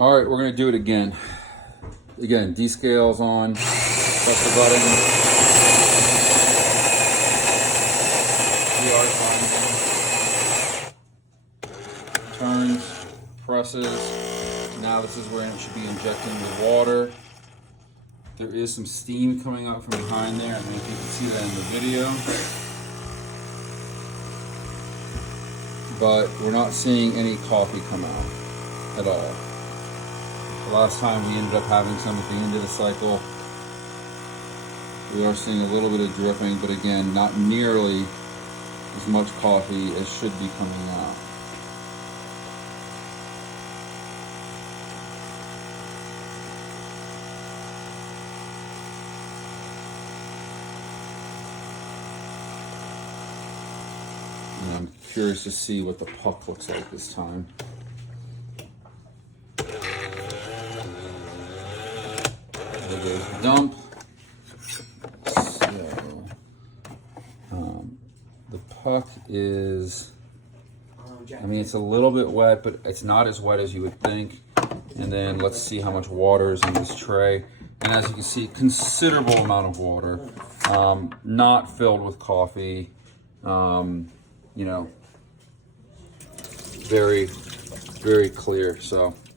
All right, we're gonna do it again. Again, descales on, press the button. VR sign turns, presses. Now this is where it should be injecting the water. There is some steam coming up from behind there. I don't know if you can see that in the video. But we're not seeing any coffee come out at all. The last time we ended up having some at the end of the cycle. We are seeing a little bit of dripping, but again, not nearly as much coffee as should be coming out. And I'm curious to see what the puck looks like this time. There goes the dump. So, the puck is, I mean, it's a little bit wet, but it's not as wet as you would think. And then let's see how much water is in this tray. And as you can see, considerable amount of water, not filled with coffee. You know, very, very clear. So